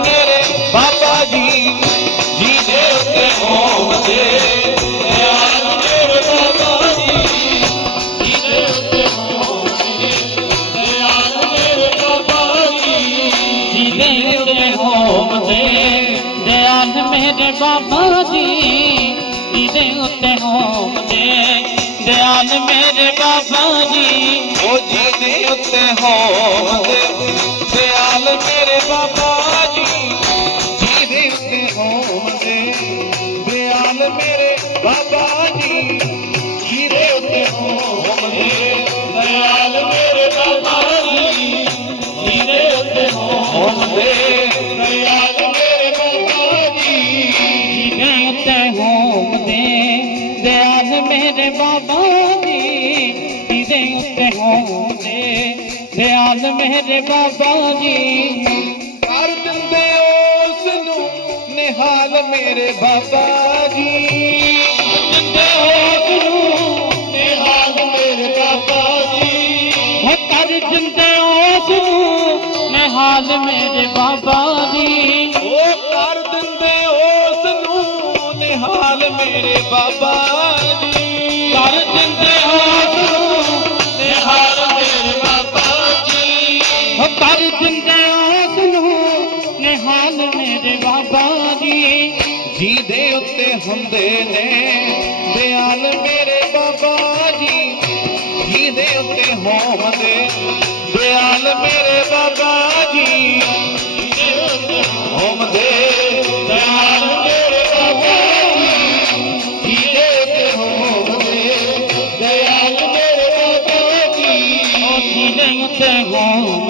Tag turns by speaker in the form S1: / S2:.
S1: ਮੇਰੇ ਬਾਬਾ ਜੀ ਜੀ ਦੇ ਉੱਤੇ ਹੋਮ ਦੇ ਬਾਬਾ ਜੀ
S2: ਜਿਹਦੇ ਉੱਤੇ ਹੋਮ ਦੇ ਦਿਆਲ ਮੇਰੇ ਬਾਬਾ ਜੀ, ਉਹ ਜਿਹਦੇ ਉੱਤੇ ਹੋਮ ਮੇਰੇ ਬਾਬਾ ਜੀ ਜਿਹਦੇ ਉੱਤੇ ਹੋਵਦੇ ਦਿਆਲ ਮੇਰੇ ਬਾਬਾ ਜੀ ਜਿਹਦੇ ਉੱਤੇ ਹੋਵਦੇ ਦਿਆਲ ਮੇਰੇ ਬਾਬਾ ਜੀ
S1: ਜਿਹਦੇ ਉੱਤੇ ਹੋਵੇ ਦਿਆਲ ਮੇਰੇ ਬਾਬਾ ਜੀ ਜਿਹਦੇ ਉੱਤੇ ਹੋਵੇ ਦਿਆਲ ਮੇਰੇ ਬਾਬਾ ਜੀ,
S2: ਕਰ ਦਿੰਦੇ ਉਸ ਨੂੰ, ਨਿਹਾਲ ਮੇਰੇ ਬਾਬਾ
S1: ਹੋ ਕਰ ਦਿੰਦੇ ਉਸ ਨੂੰ ਨਿਹਾਲ ਮੇਰੇ ਬਾਬਾ ਜੀ
S2: ਉਹ ਕਰ ਦਿੰਦੇ ਉਸ ਨੂੰ ਨਿਹਾਲ ਮੇਰੇ ਬਾਬਾ ਜੀ
S1: ਕਰ ਦਿੰਦੇ ਉਸ ਨੂੰ
S2: ਨਿਹਾਲ ਮੇਰੇ ਬਾਬਾ ਜੀ
S1: ਹੋ ਕਰ ਦਿੰਦੇ ਉਸ ਨੂੰ ਨਿਹਾਲ ਮੇਰੇ ਬਾਬਾ ਜੀ
S2: ਜਿਹਦੇ ਉੱਤੇ ਹੁੰਦੇ ਨੇ ਉੱਤੇ ਹੋਵਦੇ ਦਿਆਲ ਮੇਰੇ ਬਾਬਾ ਜੀ ਜਿਹਦੇ ਉੱਤੇ ਹੋਵਦੇ ਦਿਆਲ ਮੇਰੇ ਬਾਬਾ ਜੀ ਜਿਹਦੇ ਉੱਤੇ ਹੋਵਦੇ ਦਿਆਲ ਮੇਰੇ ਬਾਬਾ ਜੀ
S1: ਉਹ ਜਿਹਦੇ ਉੱਤੇ ਹੋਵੇ